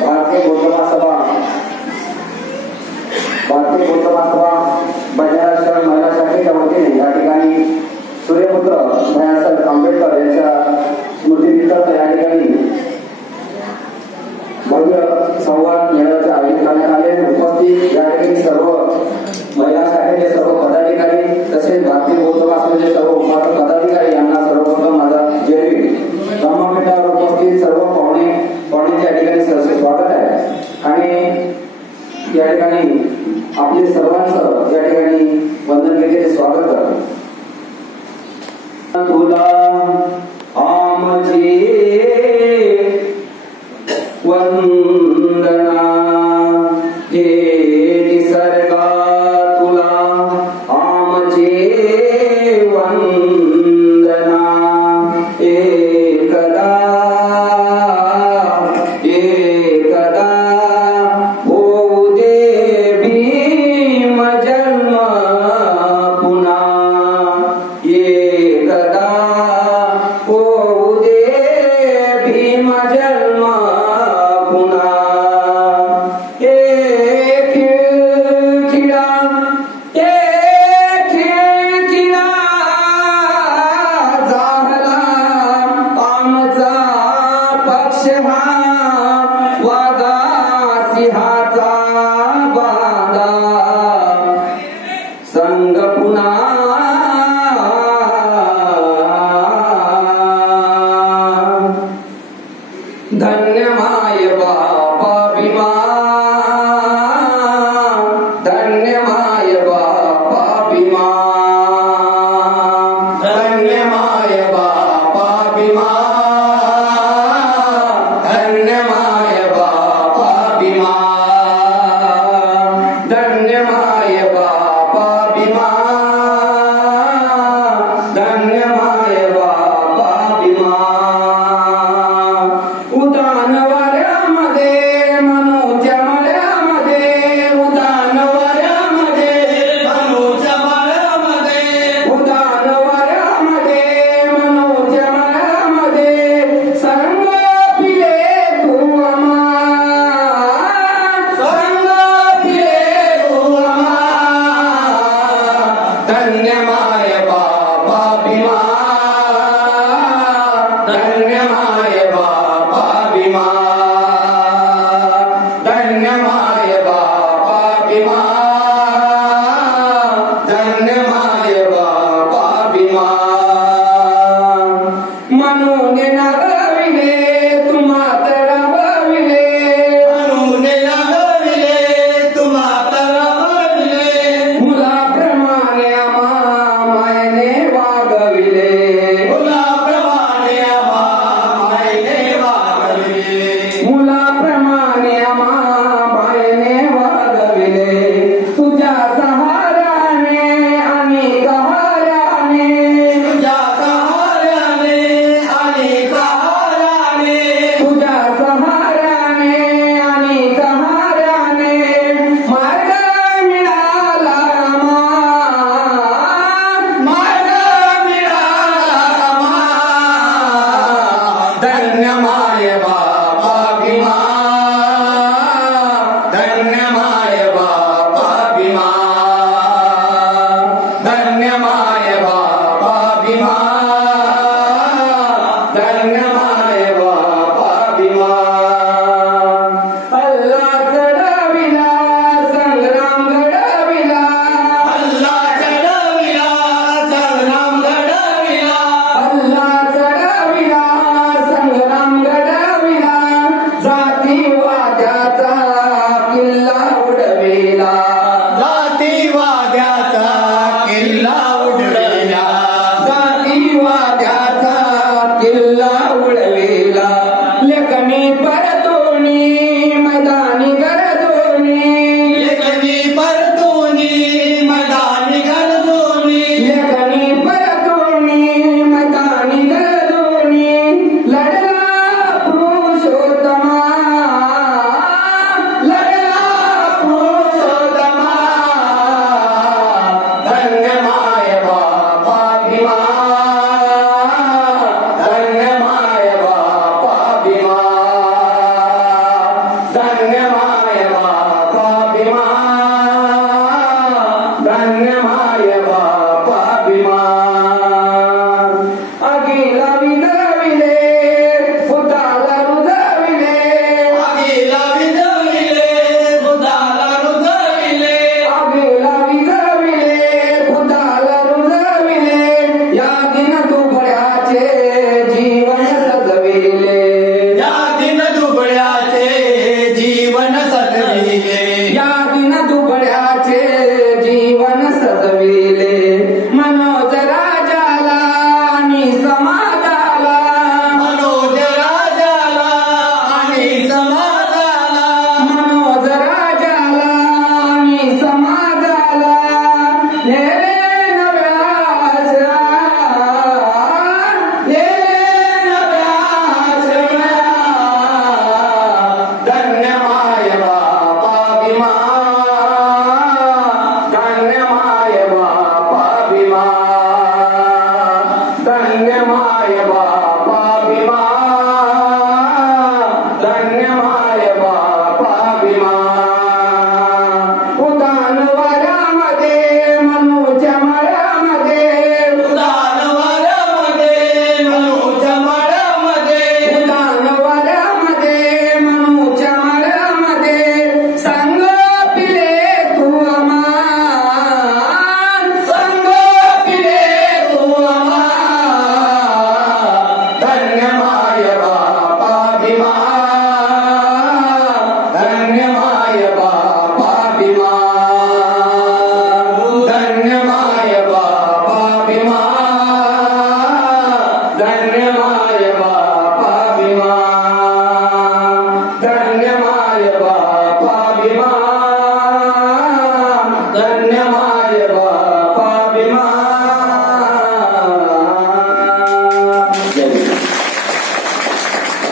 भारतीय बौद्ध महासभा बंजारा शहर महिला शाखेच्या वतीने या ठिकाणी सूर्यपुत्र भैयासाहेब आंबेडकर यांच्या स्मृतीनिमित्त या ठिकाणी भव्य संवाद मेळाव्याचे आयोजन करण्यात आले. उपस्थित या ठिकाणी सर्व महिला शाखेचे सर्व पदाधिकारी तसेच भारतीय बौद्ध महासभेचे सर्व उपासक पदाधिकारी यांना सर्वप्रथम माझा जय भीम. धम्मपीठावर उपस्थित सर्व पाहुणे या ठिकाणी सहर्ष स्वागत आहे आणि या ठिकाणी आपले सर्वांचं या ठिकाणी वंदन केले स्वागत करतो. तुला आमचे वंदना हे निसर्गा तुला आमचे वंदना एकदा होऊ दे भीम जन्म पुन्हा एकदा होऊ दे भीम जन्म पुन्हा झाला आमचा पक्ष हा वागा सिंहाचा बांधा संग पुन्हा धन्य माय बापा भीमा धन्य माय बापा भीमा धन्य माय बापा भीमा धन्य माय बापा भीमा धन्य माय बापा भीमा धन्य माय बापा भीमा उदान वाऱ्यामध्ये मनोच्या मळ्यामध्ये उदान वाऱ्यामध्ये मनोच्या मळ्यामध्ये उदान वाऱ्यामध्ये मनोच्या मळ्यामध्ये संग फिरे तू आम्हा संग फिरे तू आम्हा धन्य माय बापा भीमा धन्य माय बापा भीमा धन्यमाय बापाभिमान धन्यमाय बापाभिमान अगिला विजविले फुटाला रुजविले अगिला विजविले फुटाला रुजविले अगिला विजविले फुटाला रुजविले या दिन दुबळ्याचे जीवन सजविले या दिन दुबळ्याचे जीवन सजविले या दिन दुबळ्याचे जीवन सजविले मनोज राजाला आणि समाजाला मनोज राजाला आणि समाजाला मनोज राजाला आणि समाजाला नेले नव्याच धन्यमाय बापाभिमान धन्यमाय बापाभिमान धन्यमाय बापाभिमान धन्यमाय बापाभिमान उदान वरामध्ये मनूच्या मळामध्ये उदान वरामध्ये मनूच्या मळामध्ये उदान वरामध्ये मनूच्या मळामध्ये संग पिले तू अमान संग पिले तू अमान धन्यमाय बापाभिमान धन्यमाय बापाभिमान धन्यमाय बापाभिमान धन्यमाय बापाभिमान धन्यमाय बापाभिमान